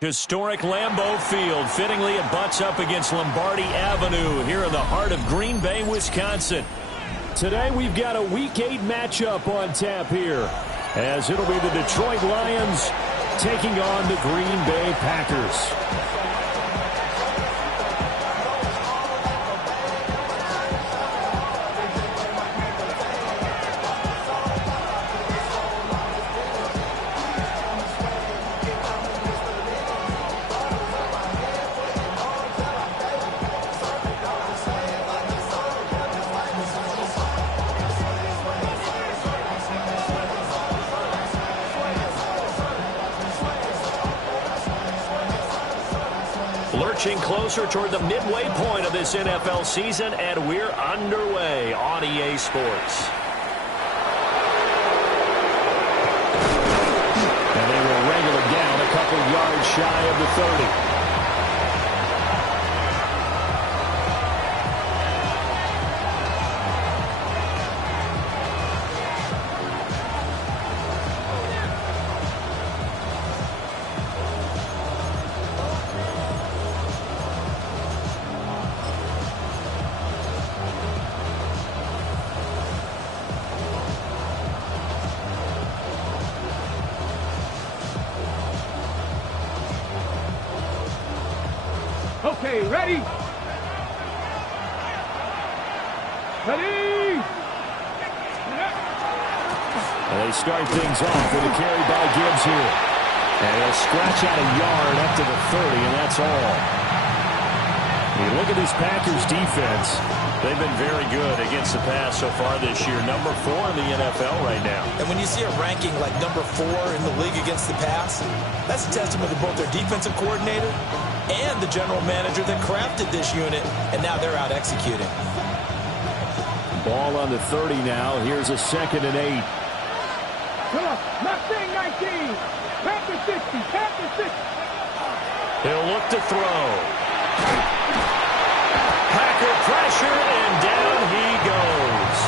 Historic Lambeau Field. Fittingly, it butts up against Lombardi Avenue here in the heart of Green Bay, Wisconsin. Today, we've got a Week 8 matchup on tap here, as it'll be the Detroit Lions taking on the Green Bay Packers. Lurching closer toward the midway point of this NFL season, and we're underway on EA Sports. And they will wrangle it down a couple yards shy of the 30. Okay, ready? Ready! And they start things off with a carry by Gibbs here. And he'll scratch out a yard up to the 30, and that's all. You look at this Packers defense. They've been very good against the pass so far this year. Number 4 in the NFL right now. And when you see a ranking like number 4 in the league against the pass, that's a testament to both their defensive coordinator and the general manager that crafted this unit, and now they're out executing. Ball on the 30 now. Here's a 2nd and 8. Mustang 19. Panther 60. Panther 60. He'll look to throw. Packer pressure, and down he goes.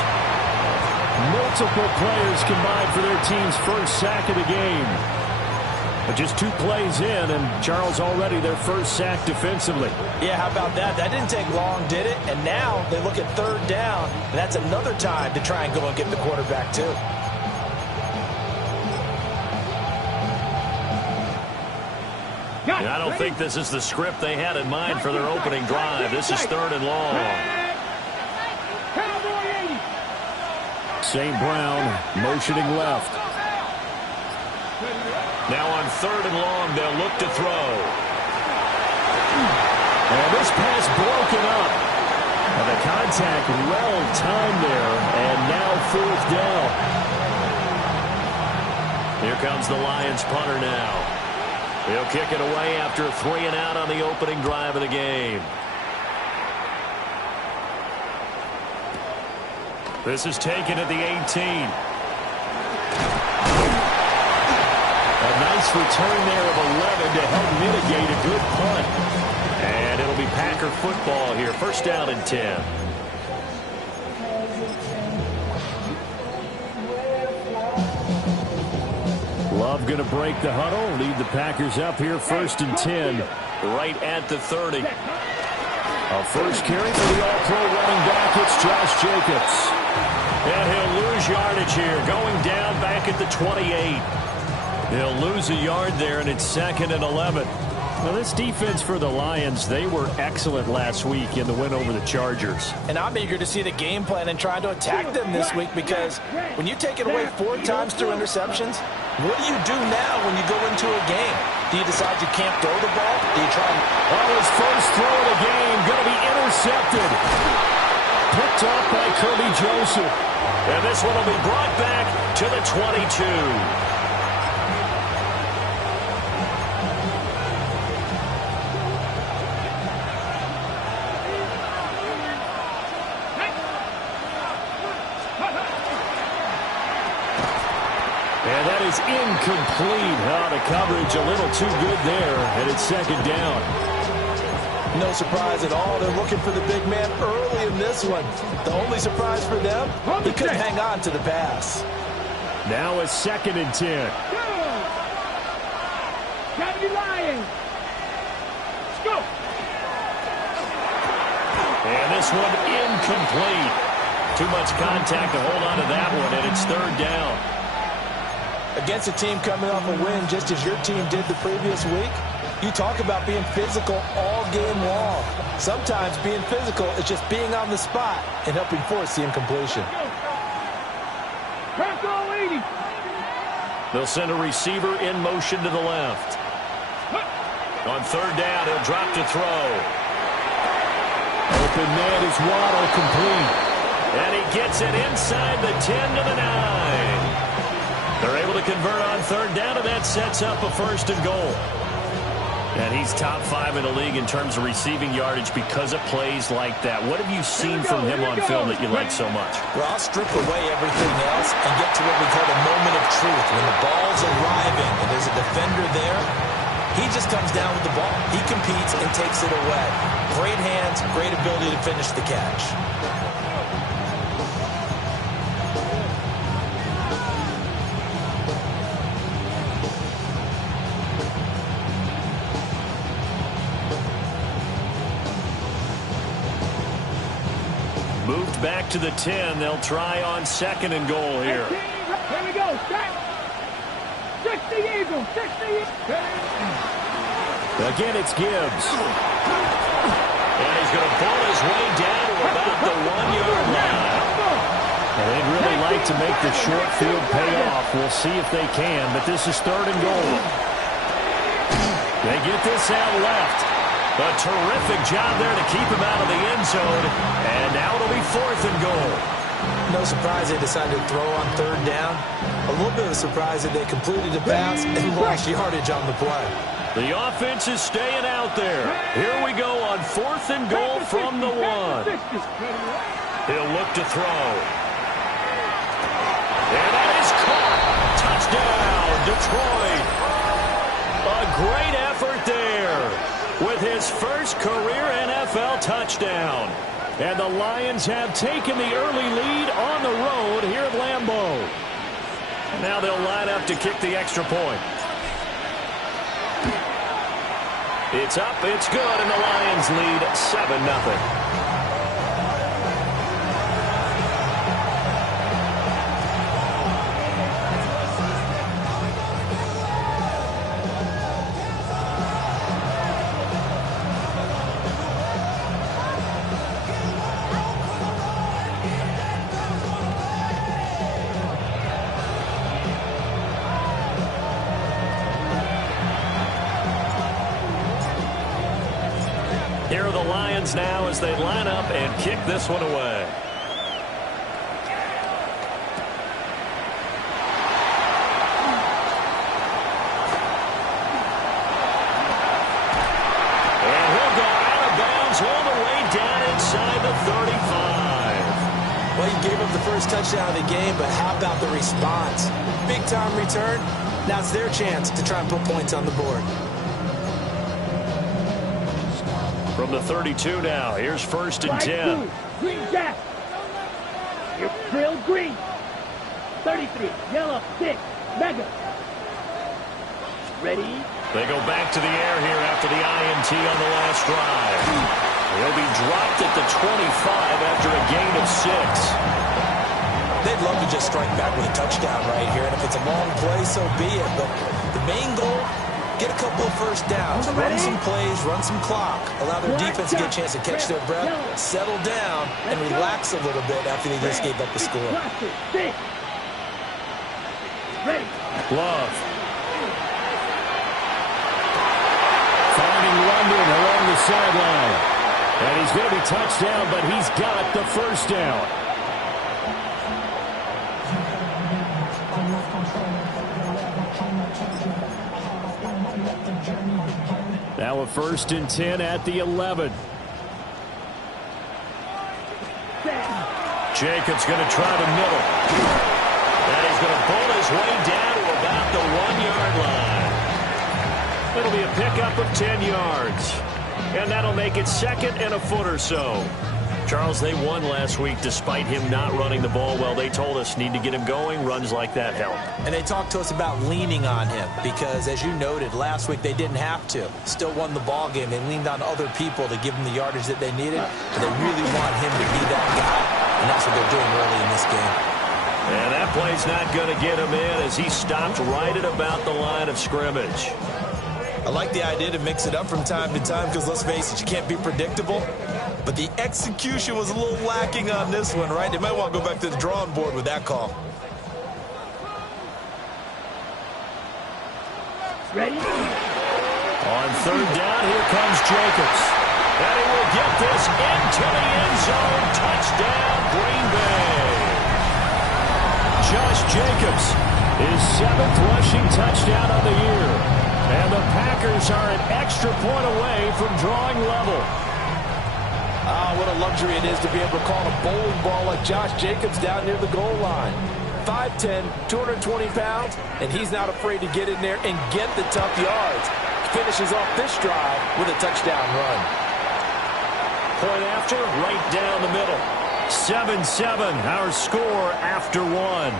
Multiple players combined for their team's first sack of the game. But just 2 plays in, and Charles already their first sack defensively. Yeah, how about that? That didn't take long, did it? And now they look at 3rd down, and that's another time to try and go and get the quarterback, too. And I don't think this is the script they had in mind for their opening drive. This is 3rd and long. St. Brown motioning left. Now on 3rd and long, they'll look to throw. And this pass broken up. And the contact well timed there, and now 4th down. Here comes the Lions punter now. He'll kick it away after a 3 and out on the opening drive of the game. This is taken at the 18. A nice return there of 11 to help mitigate a good punt. And it'll be Packer football here. 1st down and 10. Love going to break the huddle. Lead the Packers up here 1st and 10. Right at the 30. A first carry for the all-pro running back. It's Josh Jacobs. And he'll lose yardage here. Going down back at the 28. He'll lose a yard there, and it's 2nd and 11. Now, this defense for the Lions, they were excellent last week in the win over the Chargers. And I'm eager to see the game plan and trying to attack them this week, because when you take it away 4 times through interceptions, what do you do now when you go into a game? Do you decide you can't throw the ball? Do you try and... Oh, his first throw of the game going to be intercepted. Picked up by Kirby Joseph. And this one will be brought back to the 22. is incomplete. Oh, the coverage a little too good there, and it's second down. No surprise at all. They're looking for the big man early in this one. The only surprise for them, he couldn't hang on to the pass. Now a 2nd and 10. Got me lying. Let's go. And this one incomplete. Too much contact to hold on to that one, and it's 3rd down. Against a team coming off a win just as your team did the previous week, you talk about being physical all game long. Sometimes being physical is just being on the spot and helping force the incompletion. Pass all 80. They'll send a receiver in motion to the left. On 3rd down, he'll drop to throw. Open man is Waddle, complete. And he gets it inside the 10 to the 9. They're able to convert on 3rd down, and that sets up a 1st and goal. And he's top 5 in the league in terms of receiving yardage because of plays like that. What have you seen from him on film that you like so much? Well, I'll strip away everything else and get to what we call the moment of truth. When the ball's arriving and there's a defender there, he just comes down with the ball. He competes and takes it away. Great hands, great ability to finish the catch. Moved back to the 10. They'll try on 2nd and goal here. Here we go. Set. 60 Eagles. 60 Eagles. Again, it's Gibbs. And he's going to ball his way down to about the 1-yard line. And they'd really like to make the short field pay off. We'll see if they can, but this is 3rd and goal. They get this out left. A terrific job there to keep him out of the end zone. And now it'll be 4th and goal. No surprise they decided to throw on 3rd down. A little bit of a surprise that they completed the pass and lost yardage on the play. The offense is staying out there. Here we go on 4th and goal from the 1. He'll look to throw. And that is caught. Touchdown, Detroit. A great effort there with his first career NFL touchdown. And the Lions have taken the early lead on the road here at Lambeau. Now they'll line up to kick the extra point. It's up, it's good, and the Lions lead 7-0. Here are the Lions now as they line up and kick this one away. And he'll go out of bounds all the way down inside the 35. Well, he gave up the first touchdown of the game, but how about the response? Big-time return. Now it's their chance to try and put points on the board. From the 32 now, here's 1st and 10. Green Jack. You're Trill Green. 33. Yellow 6. Mega. Ready? They go back to the air here after the INT on the last drive. They'll be dropped at the 25 after a gain of 6. They'd love to just strike back with a touchdown right here, and if it's a long play, so be it. But the main goal, get a couple of first downs, run some plays, run some clock, allow their defense to get a chance to catch their breath, settle down, and relax a little bit after they just gave up the score. Love. Finding London along the sideline. And he's going to be touched down, but he's got the first down. Now a 1st and 10 at the 11. Jacobs going to try the middle. And he's going to pull his way down to about the 1-yard line. It'll be a pickup of 10 yards. And that'll make it second and a foot or so. Charles, they won last week despite him not running the ball well. They told us need to get him going. Runs like that help. And they talked to us about leaning on him because, as you noted, last week they didn't have to. Still won the ball game. They leaned on other people to give them the yardage that they needed. But they really want him to be that guy, and that's what they're doing early in this game. And that play's not going to get him in as he stopped right at about the line of scrimmage. I like the idea to mix it up from time to time because, let's face it, you can't be predictable. But the execution was a little lacking on this one, right? They might want to go back to the drawing board with that call. Ready? On third down, here comes Jacobs. And he will get this into the end zone. Touchdown, Green Bay. Josh Jacobs, his 7th rushing touchdown of the year. And the Packers are an extra point away from drawing level. Ah, what a luxury it is to be able to call a bowling ball like Josh Jacobs down near the goal line. 5'10", 220 pounds, and he's not afraid to get in there and get the tough yards. Finishes off this drive with a touchdown run. Point after, right down the middle. 7-7, our score after one.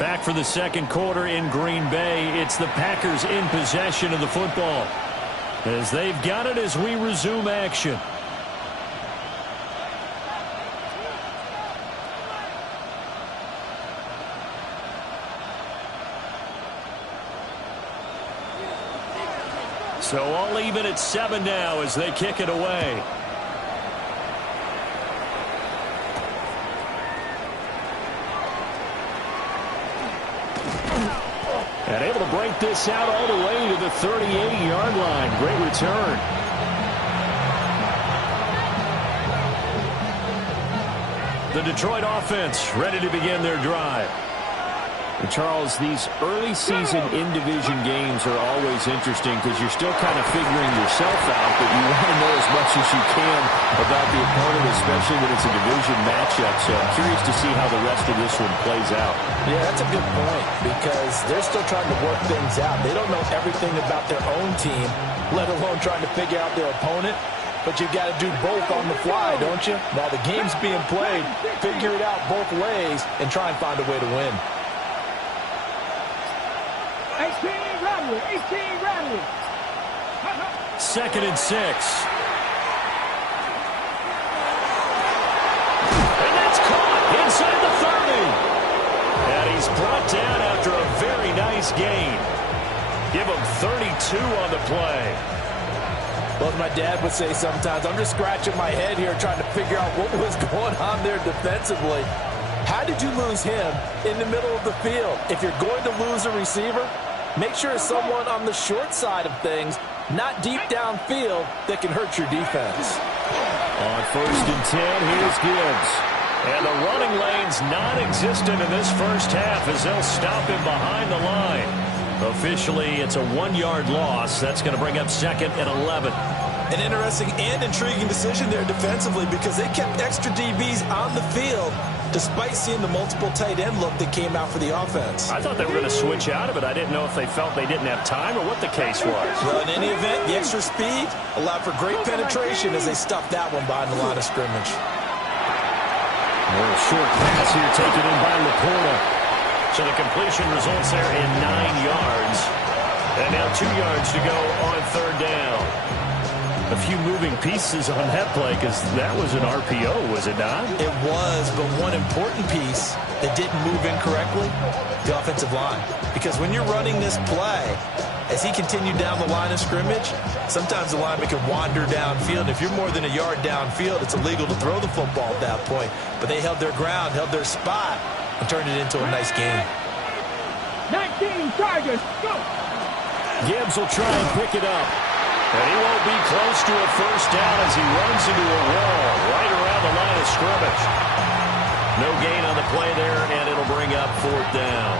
Back for the second quarter in Green Bay. It's the Packers in possession of the football, as they've got it as we resume action. So all even at 7 now as they kick it away. And able to break this out all the way to the 38-yard line. Great return. The Detroit offense ready to begin their drive. And Charles, these early season in-division games are always interesting because you're still kind of figuring yourself out, but you want to know as much as you can about the opponent, especially when it's a division matchup. So I'm curious to see how the rest of this one plays out. Yeah, that's a good point because they're still trying to work things out. They don't know everything about their own team, let alone trying to figure out their opponent. But you've got to do both on the fly, don't you? While the game's being played, figure it out both ways and try and find a way to win. 18 rattle, 18 rattle. 2nd and 6. And that's caught inside the 30. And he's brought down after a very nice gain. Give him 32 on the play. Well, as my dad would say sometimes, I'm just scratching my head here trying to figure out what was going on there defensively. How did you lose him in the middle of the field? If you're going to lose a receiver, make sure it's someone on the short side of things, not deep downfield, that can hurt your defense. On 1st and 10, here's Gibbs. And the running lane's non-existent in this first half as they'll stop him behind the line. Officially, it's a 1-yard loss. That's going to bring up 2nd and 11. An interesting and intriguing decision there defensively because they kept extra DBs on the field despite seeing the multiple tight end look that came out for the offense. I thought they were going to switch out of it. I didn't know if they felt they didn't have time or what the case was. Well, in any event, the extra speed allowed for great penetration as they stuffed that one behind the line of scrimmage. A little short pass here taken in by Laporta. So the completion results there in 9 yards. And now 2 yards to go on 3rd down. A few moving pieces on that play because that was an RPO, was it not? It was, but one important piece that didn't move incorrectly, the offensive line. Because when you're running this play, as he continued down the line of scrimmage, sometimes the lineman can wander downfield. If you're more than a yard downfield, it's illegal to throw the football at that point. But they held their ground, held their spot, and turned it into a nice game. 19 Chargers, go! Gibbs will try and pick it up. And he won't be close to a first down as he runs into a wall right around the line of scrimmage. No gain on the play there, and it'll bring up 4th down.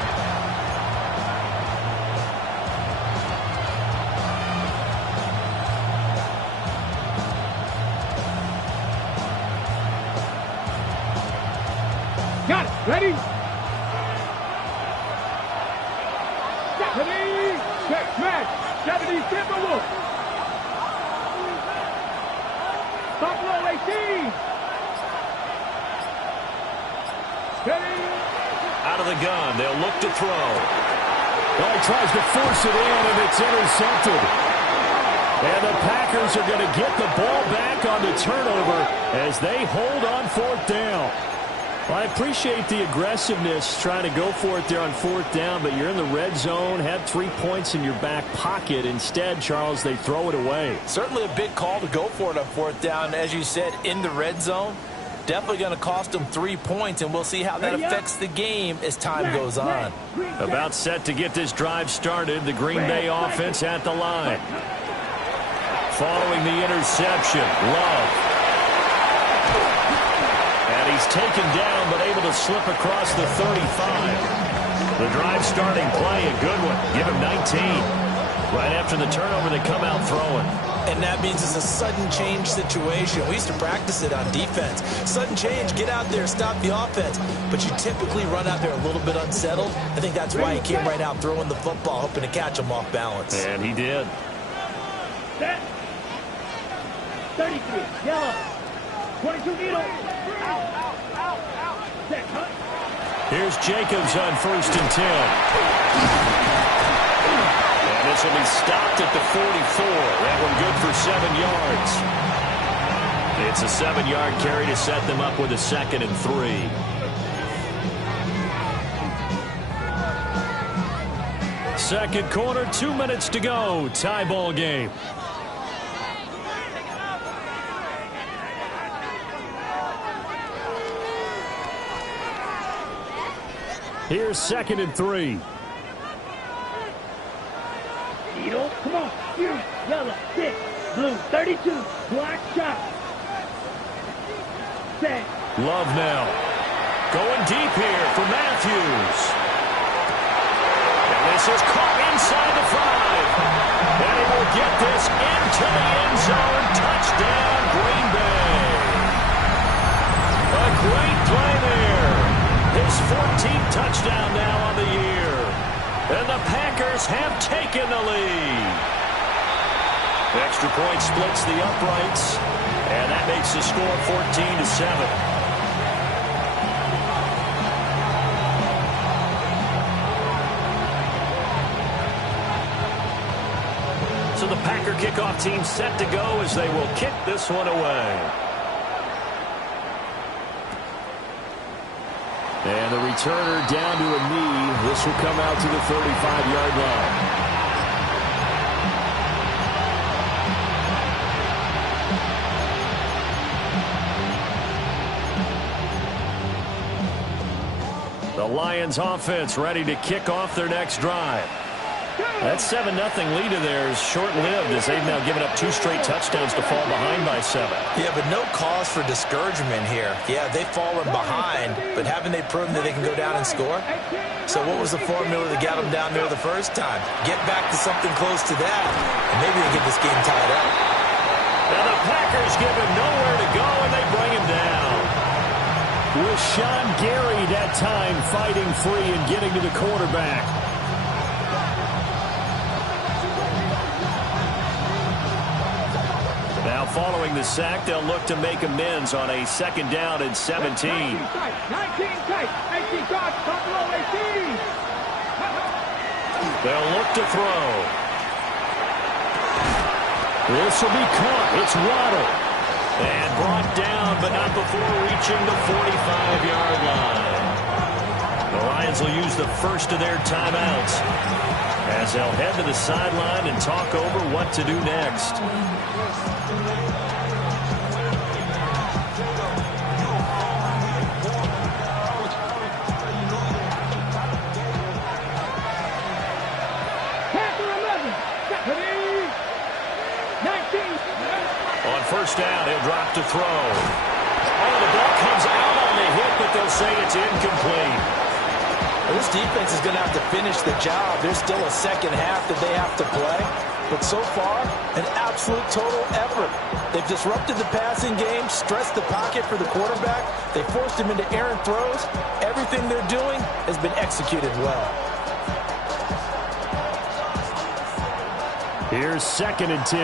Ready? Ready? Check, match. 70 Timberwolves. Buffalo 18. Ready? Out of the gun. They'll look to throw. Well, he tries to force it in, and it's intercepted. And the Packers are going to get the ball back on the turnover as they hold on fourth down. Well, I appreciate the aggressiveness trying to go for it there on fourth down, but you're in the red zone, had 3 points in your back pocket. Instead, Charles, they throw it away. Certainly a big call to go for it on fourth down. As you said, in the red zone, definitely going to cost them 3 points, and we'll see how that affects the game as time goes on. About set to get this drive started, the Green Bay offense at the line. Following the interception, Love. And he's taken down, but able to slip across the 35. The drive starting play, a good one. Give him 19. Right after the turnover, they come out throwing. And that means it's a sudden change situation. We used to practice it on defense. Sudden change, get out there, stop the offense. But you typically run out there a little bit unsettled. I think that's why he came right out throwing the football, hoping to catch him off balance. And he did. Set. 33, yellow. 22 needle. Set, cut. Here's Jacobs on 1st and 10. And this will be stopped at the 44. That one good for 7 yards. It's a 7-yard carry to set them up with a 2nd and 3. Second quarter, 2 minutes to go. Tie ball game. Here's 2nd and 3. Needle, come on. Here, yellow, 6, blue, 32, black shot. Set. Love now. Going deep here for Matthews. And this is caught inside the 5. And he will get this into the end zone. Touchdown, Green Bay. A great play there. His 14th touchdown now on the year. And the Packers have taken the lead. Extra point splits the uprights. And that makes the score 14-7. So the Packer kickoff team set to go as they will kick this one away. And the returner down to a knee. This will come out to the 35-yard line. The Lions offense ready to kick off their next drive. That 7-0 lead of theirs short-lived as they've now given up 2 straight touchdowns to fall behind by 7. Yeah, but no cause for discouragement here. Yeah, they've fallen behind, but haven't they proven that they can go down and score? So what was the formula that got them down there the first time? Get back to something close to that, and maybe they get this game tied up. Now the Packers give him nowhere to go, and they bring him down. With Sean Gary that time fighting free and getting to the quarterback. Now following the sack, they'll look to make amends on a 2nd down and 17. 19 tight, 18 guards, Buffalo 18. They'll look to throw. This will be caught. It's Waddle. And brought down, but not before reaching the 45-yard line. The Lions will use the first of their timeouts as they'll head to the sideline and talk over what to do next. On 1st down, he'll drop to throw. Oh, the ball comes out on the hit, but they'll say it's incomplete. Well, this defense is going to have to finish the job. There's still a second half that they have to play. but so far, an absolute total effort. They've disrupted the passing game, stressed the pocket for the quarterback. They forced him into errant throws. Everything they're doing has been executed well. Here's 2nd and 10.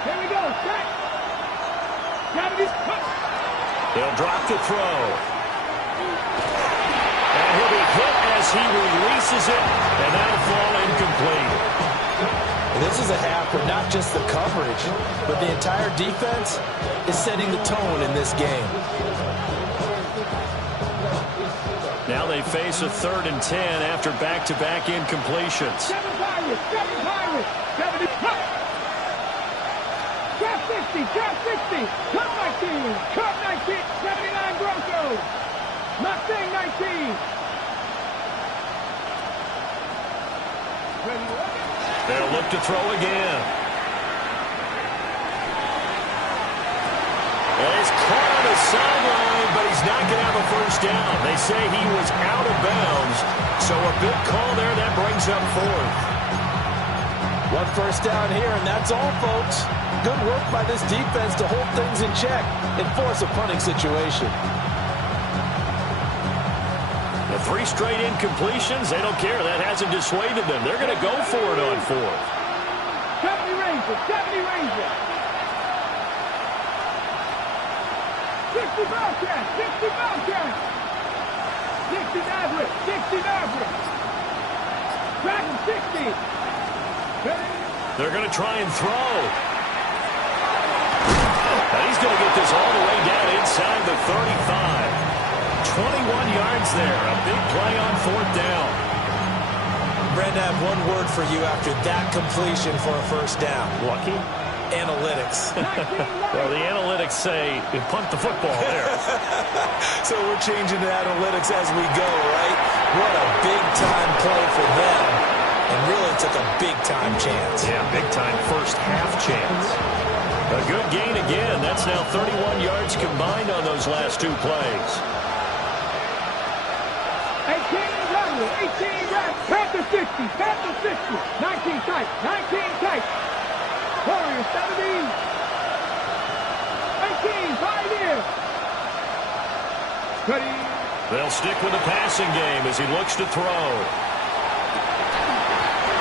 Here we go. Set. Gotta be cut. They'll drop the throw. And he'll be hit as he releases it, and that'll fall incomplete. This is a half where not just the coverage, but the entire defense is setting the tone in this game. Now they face a 3rd and 10 after back-to-back incompletions. 7 Pirates. 70. Drop 60. Drop 60. Cut 19. Cut 19. 79 Broncos. Mustang 19. They'll look to throw again. And he's caught on the sideline, but he's not going to have a first down. They say he was out of bounds, so a big call there. That brings up 4th. 1 first down here, and that's all, folks. Good work by this defense to hold things in check and force a punting situation. The 3 straight incompletions, they don't care. That hasn't dissuaded them. They're going to go for it on 4th. 70 Rangers. 60 Bobcats. 60 Bobcats. 60 Mavericks. 60 Mavericks. Dragon 60. They're going to try and throw. And he's going to get this all the way down inside the 35. 21 yards there. A big play on 4th down. Brandon, I have one word for you after that completion for a first down. Lucky? Analytics. Well, the analytics say punt the football there. So we're changing to analytics as we go, right? What a big-time play for them. And really took a big-time chance. Yeah, big-time first half chance. A good gain again. That's now 31 yards combined on those last 2 plays. 18 red. Panther 60. Panther 60. 19 tight. 19 tight. Warriors 70. 18 Pioneer. Ready. They'll stick with the passing game as he looks to throw.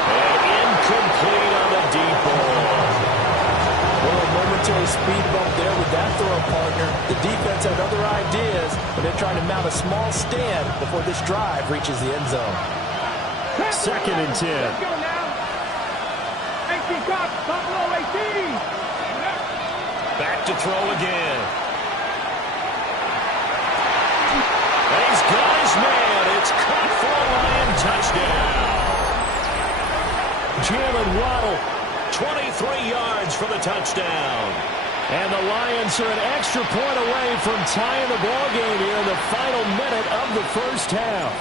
And incomplete on the deep ball. Well, a momentary speed bump there with that throw partner. The defense had other ideas, but they're trying to mount a small stand before this drive reaches the end zone. 2nd and 10. Let's go now. 18 Cops. Buffalo 18. Back to throw again. And he's got his man. It's caught for a Lion touchdown. Jalen Waddle, 23 yards for the touchdown. And the Lions are an extra point away from tying the ball game here in the final minute of the first half.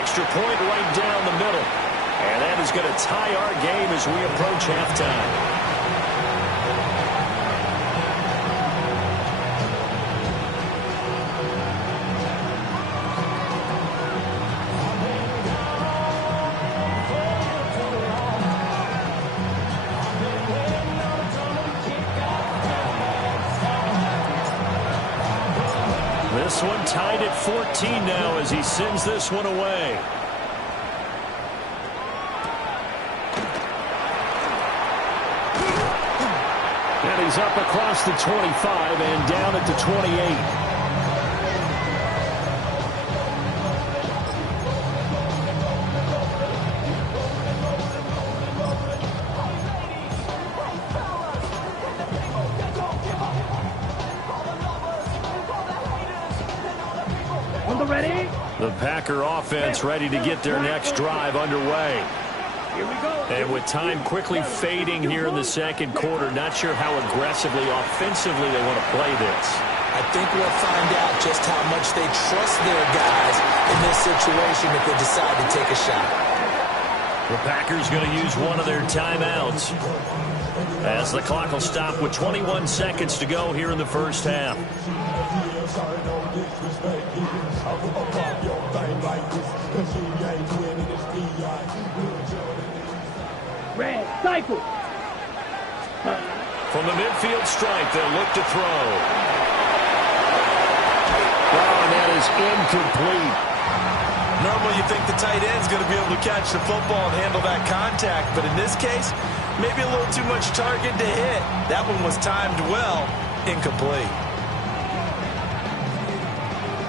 Extra point right down the middle. And that is going to tie our game as we approach halftime. This one tied at 14 now as he sends this one away. And he's up across the 25 and down at the 28. The Packer offense ready to get their next drive underway. Here we go. And with time quickly fading here in the second quarter, not sure how aggressively, offensively they want to play this. I think we'll find out just how much they trust their guys in this situation if they decide to take a shot. The Packers going to use one of their timeouts as the clock will stop with 21 seconds to go here in the first half. Red, cycle. From the midfield stripe, they'll look to throw. Oh, and that is incomplete. Normally you think the tight end's going to be able to catch the football and handle that contact, but in this case, maybe a little too much target to hit. That one was timed well, incomplete.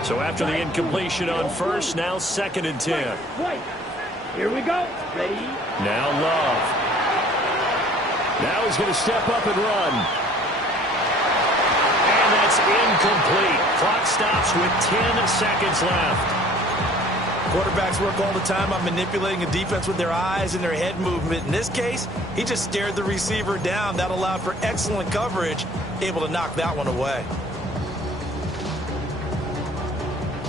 So after the incompletion on first, now 2nd and 10. Here we go. Ready? Now Love. Now he's going to step up and run. And that's incomplete. Clock stops with 10 seconds left. Quarterbacks work all the time on manipulating a defense with their eyes and their head movement. In this case, he just stared the receiver down. That allowed for excellent coverage, able to knock that one away.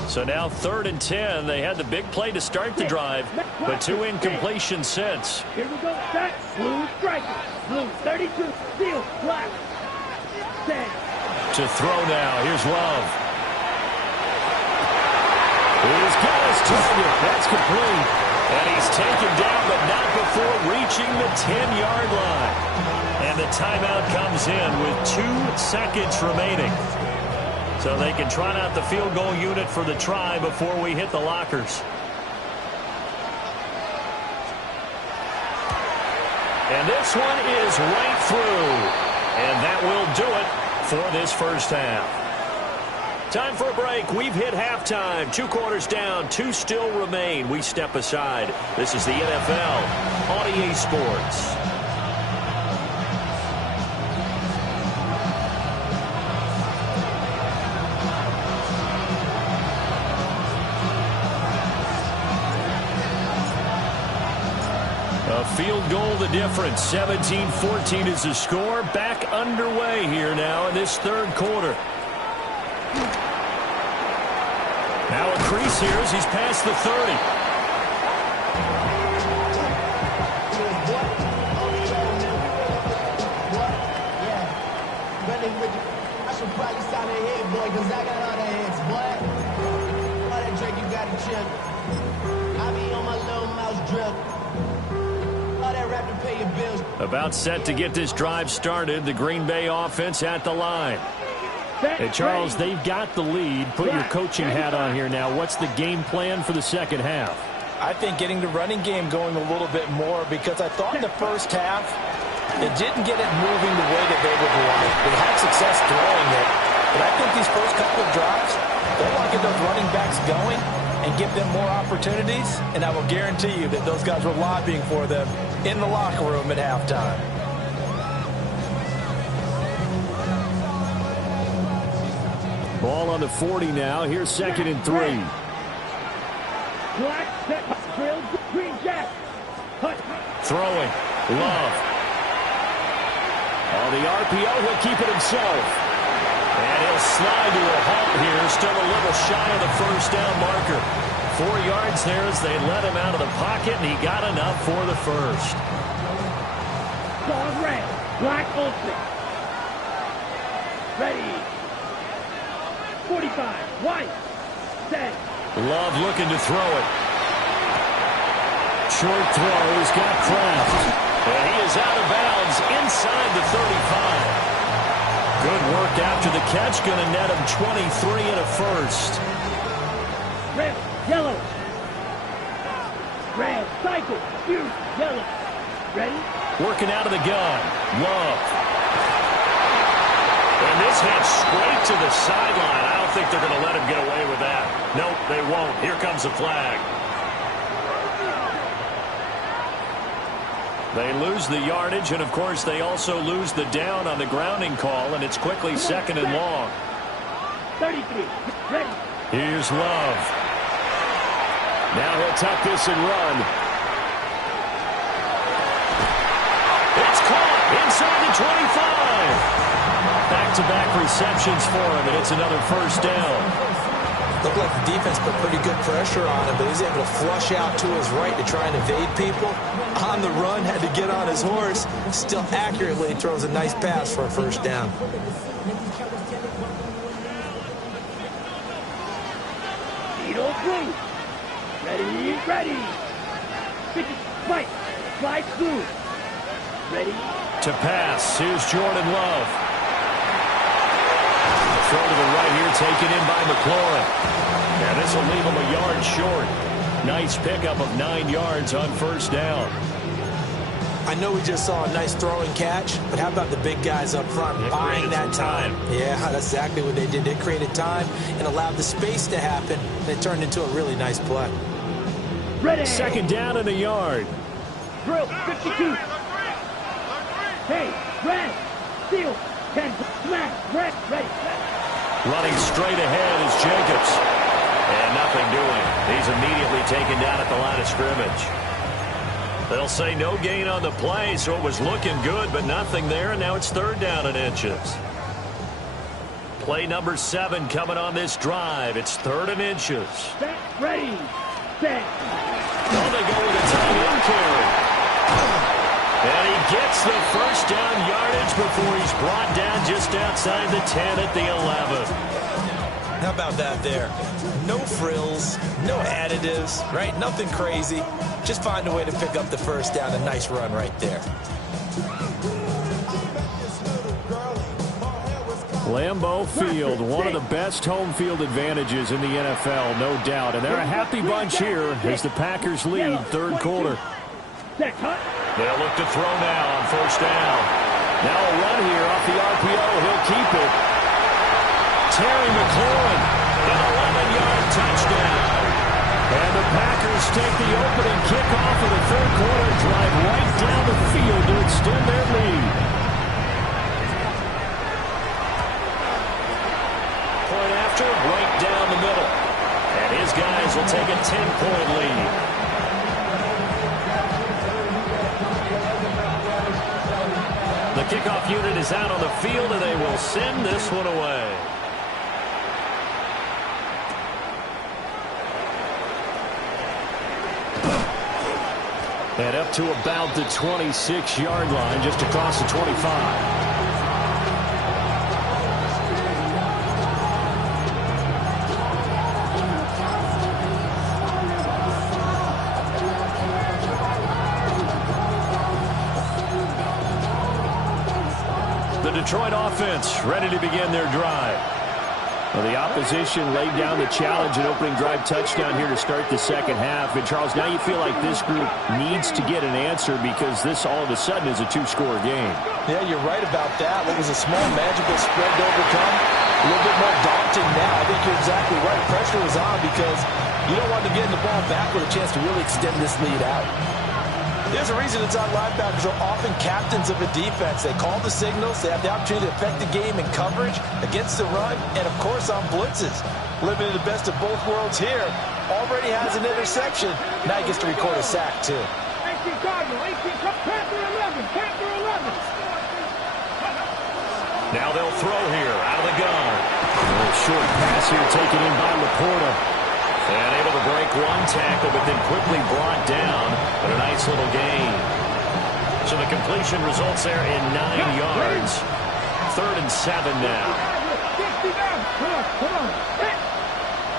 So now 3rd and 10. They had the big play to start the drive, but 2 incompletions since. Here we go. Set. Blue striker. Blue 32. Seal. Black. Set. To throw now. Here's Love. He's got his target. That's complete. And he's taken down, but not before reaching the 10-yard line. And the timeout comes in with 2 seconds remaining. So they can trot out the field goal unit for the try before we hit the lockers. And this one is right through. And that will do it for this first half. Time for a break. We've hit halftime. 2 quarters down. 2 still remain. We step aside. This is the NFL on EA Sports. A field goal the difference. 17-14 is the score. Back underway here now in this 3rd quarter. Now a crease here as he's past the 30. I should probably sign a head, boy, because I got all the heads, boy. All that Drake, you got to chill. I be on my little mouse drip. All that rap to pay your bills. About set to get this drive started. The Green Bay offense at the line. Hey, Charles, they've got the lead. Put your coaching hat on here now. What's the game plan for the second half? I think getting the running game going a little bit more, because I thought in the first half it didn't get it moving the way that they would like. They had success throwing it, but I think these first couple of drives, they want to get those running backs going and give them more opportunities, and I will guarantee you that those guys were lobbying for them in the locker room at halftime. Ball on the 40 now. Here's 2nd and 3. Black, set, drill, green jack. Throwing. Love. On the RPO, he'll keep it himself. And he'll slide to a halt here. Still a little shy of the first down marker. 4 yards there as they let him out of the pocket, and he got enough for the first. Dog red. Black ultimate. Ready. 45. White. Set. Love looking to throw it. Short throw. He's got Kraft. And he is out of bounds inside the 35. Good work after the catch. Going to net him 23 and a first. Red. Yellow. Red. Cycle. Shoot. Yellow. Ready? Working out of the gun. Love. And this hit straight to the sideline. I don't think they're going to let him get away with that. Nope, they won't. Here comes the flag. They lose the yardage, and, of course, they also lose the down on the grounding call, and it's quickly 2nd and long. 33. Ready. Here's Love. Now he'll tuck this and run. It's caught inside the 25. Back-to-back receptions for him, and it's another first down. Looked like the defense put pretty good pressure on him, but he's able to flush out to his right to try and evade people. On the run, had to get on his horse. Still accurately throws a nice pass for a first down. Ready, ready. Fight. Slide through. Ready. To pass. Here's Jordan Love. Throw to the right here, taken in by McLaurin. And this will leave him a yard short. Nice pickup of 9 yards on first down. I know we just saw a nice throw and catch, but how about the big guys up front buying that time? Yeah, that's exactly what they did. They created time and allowed the space to happen, and it turned into a really nice play. Ready. Second down and a yard. Drill, 52. Hey, red, steal, 10, smash, red, ready. Running straight ahead is Jacobs. And nothing doing. He's immediately taken down at the line of scrimmage. They'll say no gain on the play, so it was looking good, but nothing there, and now it's third down and inches. Play number 7 coming on this drive. It's third and inches. Set, ready, set. Oh, they go with a tight end carry. And he gets the first down yardage before he's brought down just outside the 10 at the 11. How about that there? No frills, no additives, right? Nothing crazy. Just find a way to pick up the first down. A nice run right there. Lambeau Field, one of the best home field advantages in the NFL, no doubt. And they're a happy bunch here as the Packers lead third quarter. They'll look to throw now on first down. Now a run here off the RPO. He'll keep it. Terry McLaurin, an 11-yard touchdown. And the Packers take the opening kickoff of the third quarter, drive right down the field to extend their lead. Point after, right down the middle. And his guys will take a 10-point lead. The kickoff unit is out on the field, and they will send this one away. And up to about the 26-yard line, just across the 25. The Detroit offense ready to begin their drive. Well, the opposition laid down the challenge and opening drive touchdown here to start the second half. And, Charles, now you feel like this group needs to get an answer because this all of a sudden is a two-score game. Yeah, you're right about that. What was a small magical spread to overcome, a little bit more daunting now. I think you're exactly right. Pressure was on because you don't want to get the ball back with a chance to really extend this lead out. There's a reason inside linebackers are often captains of a defense. They call the signals. They have the opportunity to affect the game in coverage, against the run, and, of course, on blitzes. Living in the best of both worlds here. Already has an interception. Now he gets to record a sack, too. 18 Cardinal, 18 Panther 11, Panther 11. Now they'll throw here out of the gun. A short pass here taken in by Laporta. And able to break one tackle, but then quickly brought down. But a nice little gain. So the completion results there in 9 yards. 3rd and 7 now. 60 down. Come on.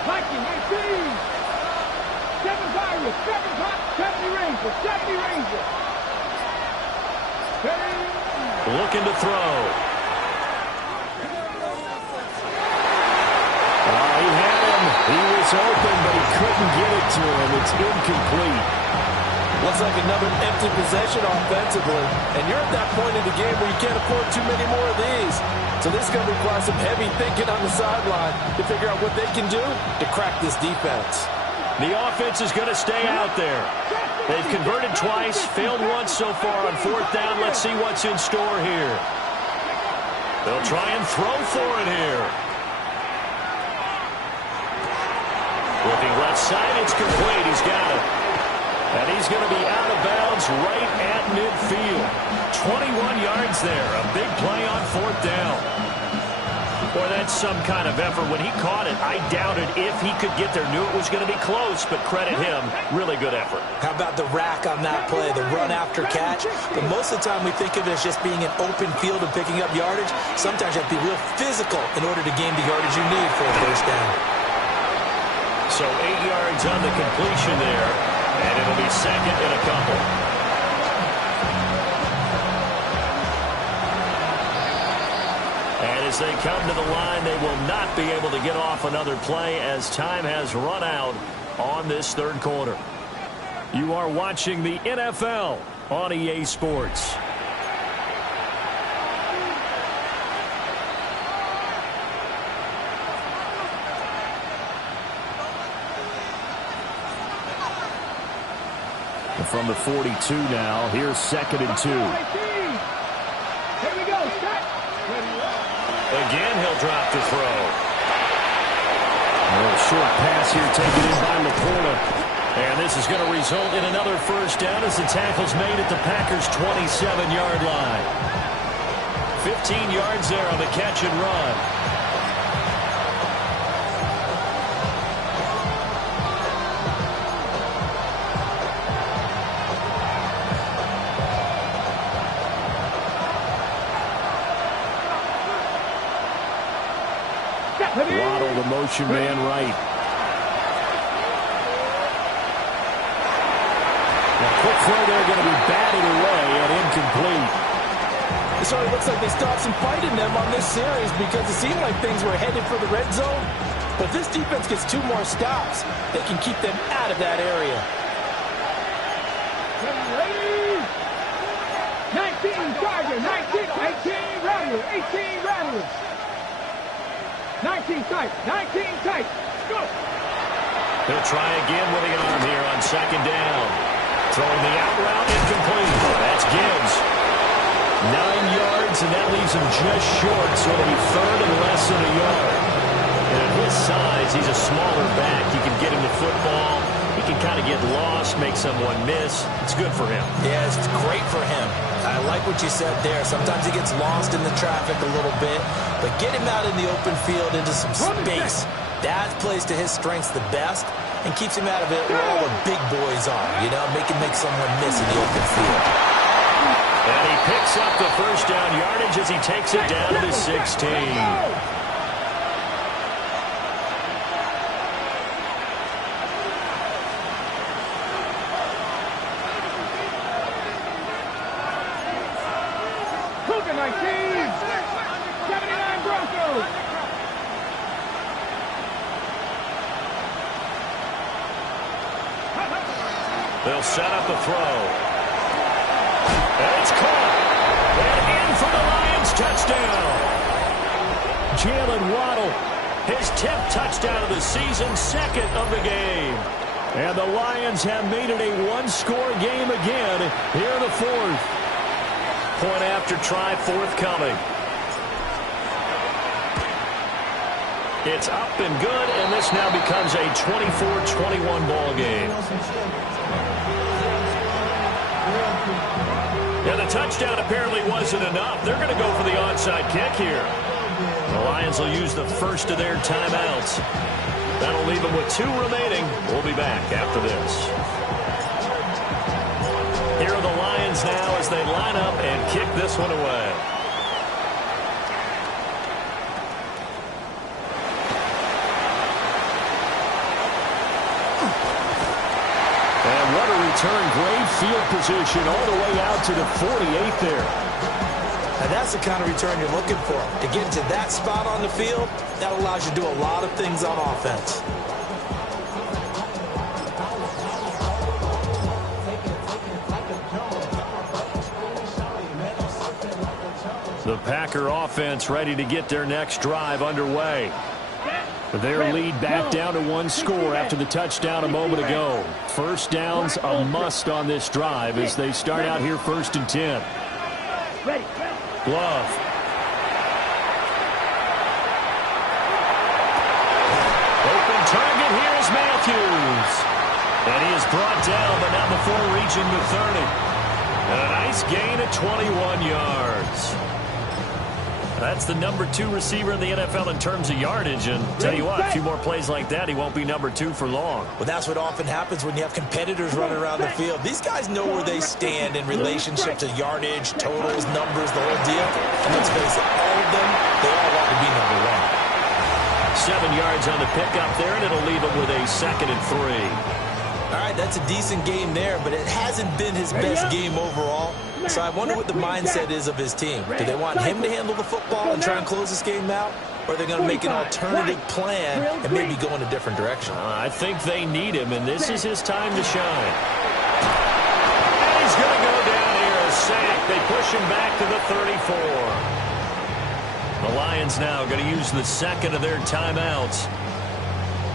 Viking, 19. 7 Virus, 7 Hot, 70 Ranger, 70 Ranger. Looking to throw. He had him. He was open, but he couldn't get it to him. It's incomplete. Looks like another empty possession offensively. And you're at that point in the game where you can't afford too many more of these. So this is going to require some heavy thinking on the sideline to figure out what they can do to crack this defense. The offense is going to stay out there. They've converted twice, failed once so far on 4th down. Let's see what's in store here. They'll try and throw for it here. Looking left side, it's complete. He's got it. And he's going to be out of bounds right at midfield. 21 yards there. A big play on 4th down. Boy, that's some kind of effort. When he caught it, I doubted if he could get there. Knew it was going to be close, but credit him. Really good effort. How about the rack on that play, the run after catch? But most of the time we think of it as just being an open field and picking up yardage. Sometimes you have to be real physical in order to gain the yardage you need for a first down. So So 8 yards on the completion there, and it'll be second and a couple. And as they come to the line, they will not be able to get off another play as time has run out on this third quarter. You are watching the NFL on EA Sports. From the 42 now, here's second and 2. Here we go, set. Again, he'll drop the throw. A short pass here taken in by Laporta. And this is going to result in another first down as the tackle's made at the Packers' 27-yard line. 15 yards there on the catch and run. Waddle, the motion man right. Now, quick throw there, going to be batted away and incomplete. It sort of looks like they stopped some fight in them on this series because it seemed like things were headed for the red zone. But if this defense gets 2 more stops, they can keep them out of that area. 19 Charger, 19, 18 Rattler, 18 Rattler. 19 tight, 19 tight. Go. He'll try again with the arm here on second down. Throwing the out route, incomplete. That's Gibbs. 9 yards, and that leaves him just short, so it'll be third and less than a yard. And at his size, he's a smaller back. He can get him the football. He can kind of get lost, make someone miss. It's good for him. Yeah, it's great for him. I like what you said there. Sometimes he gets lost in the traffic a little bit, but get him out in the open field into some space. That plays to his strengths the best and keeps him out of it where all the big boys are, you know, make someone miss in the open field. And he picks up the first down yardage as he takes it down to the 16. Cougar 19, 79 Broncos. They'll set up a throw. And it's caught. And in for the Lions touchdown. Jalen Waddle, his 10th touchdown of the season, second of the game. And the Lions have made it a one-score game again here in the fourth. Point after try forthcoming. It's up and good, and this now becomes a 24-21 ball game. And the touchdown apparently wasn't enough. They're going to go for the onside kick here. The Lions will use the first of their timeouts. That'll leave them with 2 remaining. We'll be back after this. Here are the Lions now as they line up and kick this one away. And what a return. Great field position all the way out to the 48 there. And that's the kind of return you're looking for. To get to that spot on the field, that allows you to do a lot of things on offense. The Packer offense ready to get their next drive underway. Their lead back down to 1 score after the touchdown a moment ago. First down's a must on this drive as they start out here 1st and 10. Glove. Open target, here's Matthews. And he is brought down, but not before reaching the 30. And a nice gain at 21 yards. That's the number 2 receiver in the NFL in terms of yardage. And tell you what, a few more plays like that, he won't be number 2 for long. Well, that's what often happens when you have competitors running around the field. These guys know where they stand in relationship to yardage, totals, numbers, the whole deal. And let's face it, all of them, they all want to be number 1. 7 yards on the pickup there, and it'll leave him with a 2nd and 3. All right, that's a decent game there, but it hasn't been his best game overall. So I wonder what the mindset is of his team. Do they want him to handle the football and try and close this game out? Or are they going to make an alternative plan and maybe go in a different direction? I think they need him, and this is his time to shine. And he's going to go down here, a sack. They push him back to the 34. The Lions now going to use the 2nd of their timeouts.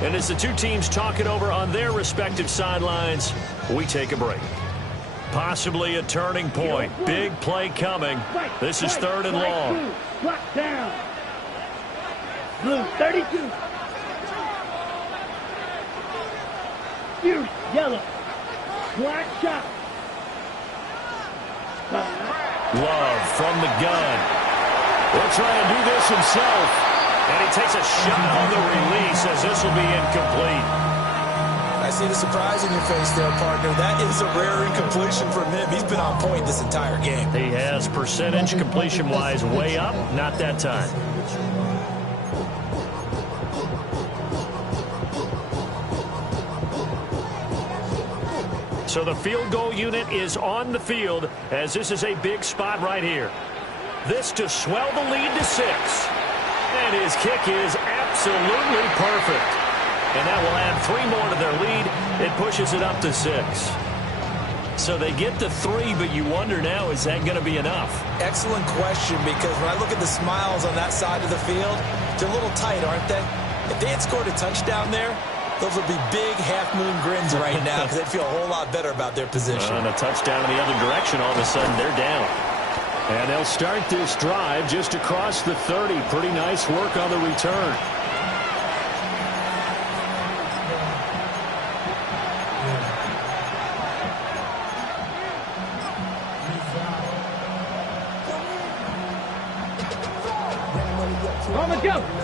And as the two teams talk it over on their respective sidelines, we take a break. Possibly a turning point. Big play coming. This is 3rd and long. Block down. Blue 32. Fierce yellow. Black shot. Love from the gun. Will try and do this himself. And he takes a shot on the release as this will be incomplete. I see the surprise in your face there, partner. That is a rare incompletion from him. He's been on point this entire game. He has percentage completion-wise way up. Not that time. So the field goal unit is on the field as this is a big spot right here. This to swell the lead to 6. And his kick is absolutely perfect. And that will add 3 more to their lead. It pushes it up to 6. So they get to 3, but you wonder now, is that going to be enough? Excellent question, because when I look at the smiles on that side of the field, they're a little tight, aren't they? If they had scored a touchdown there, those would be big half-moon grins right now because they'd feel a whole lot better about their position. And a touchdown in the other direction, all of a sudden they're down. And they'll start this drive just across the 30. Pretty nice work on the return.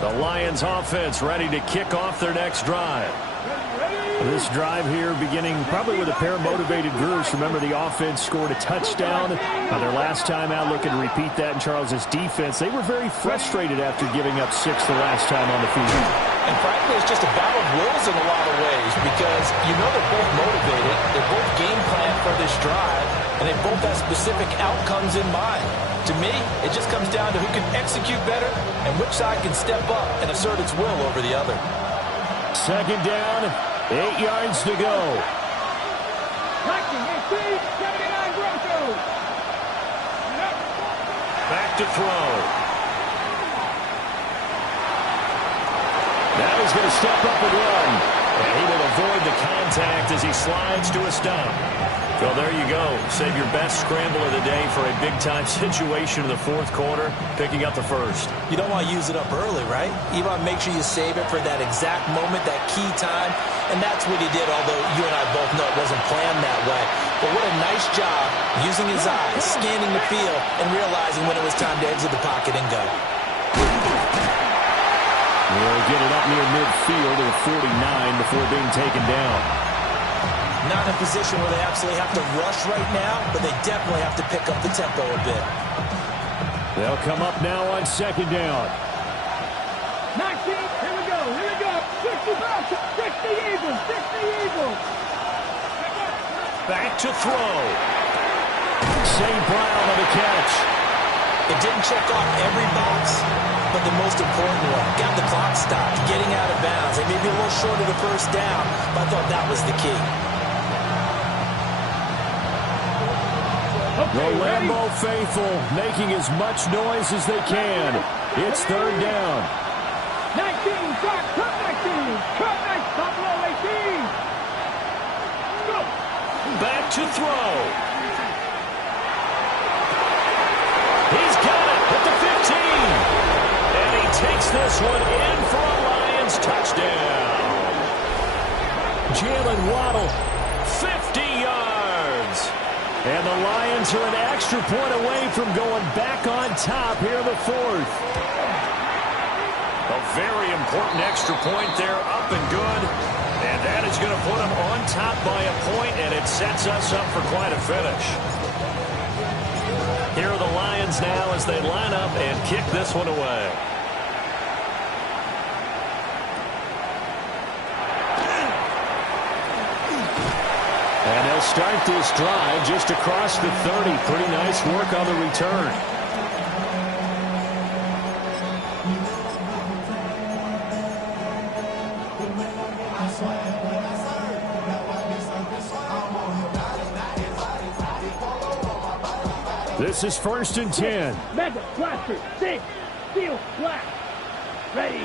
The Lions offense ready to kick off their next drive. This drive here beginning probably with a pair of motivated groups. Remember, the offense scored a touchdown on their last time out, looking to repeat that in Charles's defense. They were very frustrated after giving up 6 the last time on the field. And frankly, it's just a battle of wills in a lot of ways because you know they're both motivated. They're both game planned for this drive, and they both have specific outcomes in mind. To me, it just comes down to who can execute better and which side can step up and assert its will over the other. 2nd down, 8 yards to go. Back to throw. Now he's going to step up and run. And he will avoid the contact as he slides to a stop. Well, there you go. Save your best scramble of the day for a big-time situation in the 4th quarter, picking up the 1st. You don't want to use it up early, right? You want to make sure you save it for that exact moment, that key time, and that's what he did, although you and I both know it wasn't planned that way. But what a nice job using his eyes, scanning the field, and realizing when it was time to exit the pocket and go. We'll get it up near midfield to the 49 before being taken down. Not in a position where they absolutely have to rush right now, but they definitely have to pick up the tempo a bit. They'll come up now on 2nd down. 19, here we go, 60 Eagles, 60 Eagles. Back to throw. St. Brown on the catch. It didn't check off every box, but the most important one. Got the clock stopped, getting out of bounds. They may be a little short of the 1st down, but I thought that was the key. The Lambeau faithful making as much noise as they can. It's 3rd down. 19, cut 19, cut 19, Buffalo 18. Go. Back to throw. He's got it at the 15. And he takes this one in for a Lions touchdown. Jalen Waddle, 50 yards. And the Lions are an extra point away from going back on top here in the 4th. A very important extra point there, up and good. And that is going to put them on top by a point, and it sets us up for quite a finish. Here are the Lions now as they line up and kick this one away. And they'll start this drive just across the 30. Pretty nice work on the return. This is 1st and 10. Madden, blaster, 6, steel, black. Ready.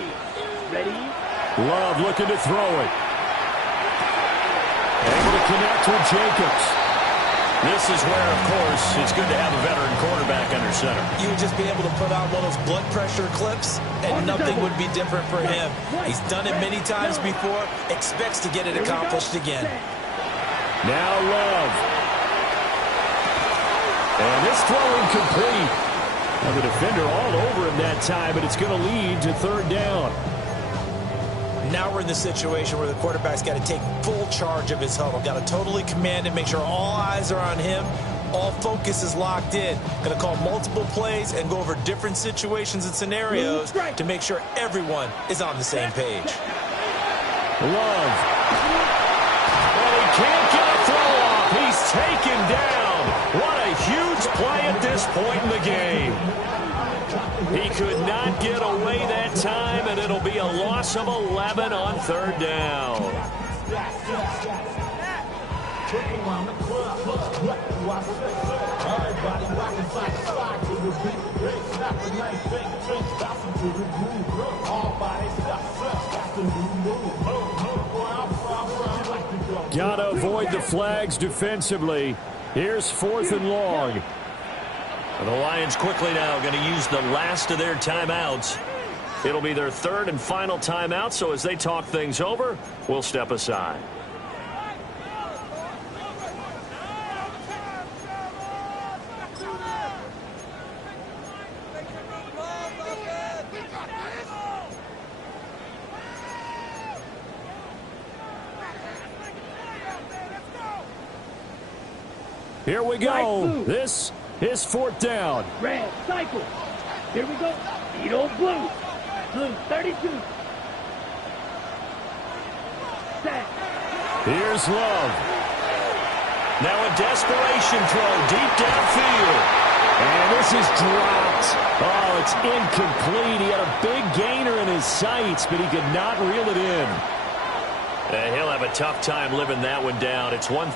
Love looking to throw it. Able to connect with Jacobs. This is where, of course, it's good to have a veteran quarterback under center. You would just be able to put on one of those blood pressure clips, and nothing would be different for him. He's done it many times before, expects to get it accomplished again. Now Love. And this throw incomplete. Now the defender all over him that time, but it's going to lead to 3rd down. Now we're in the situation where the quarterback's got to take full charge of his huddle. Got to totally command it, make sure all eyes are on him. All focus is locked in. Going to call multiple plays and go over different situations and scenarios to make sure everyone is on the same page. Love. And he can't get a throw off. He's taken down. What a huge play at this point in the game. He could not get away that time, and it'll be a loss of 11 on 3rd down. Gotta avoid the flags defensively. Here's 4th and long. And the Lions quickly now going to use the last of their timeouts. It'll be their 3rd and final timeout, so as they talk things over, we'll step aside. Here we go. This is 4th down. Red, cycle. Here we go. Beat old blue. Blue, 32. Set. Here's Love. Now a desperation throw deep downfield. And this is dropped. Oh, it's incomplete. He had a big gainer in his sights, but he could not reel it in. He'll have a tough time living that one down. It's one.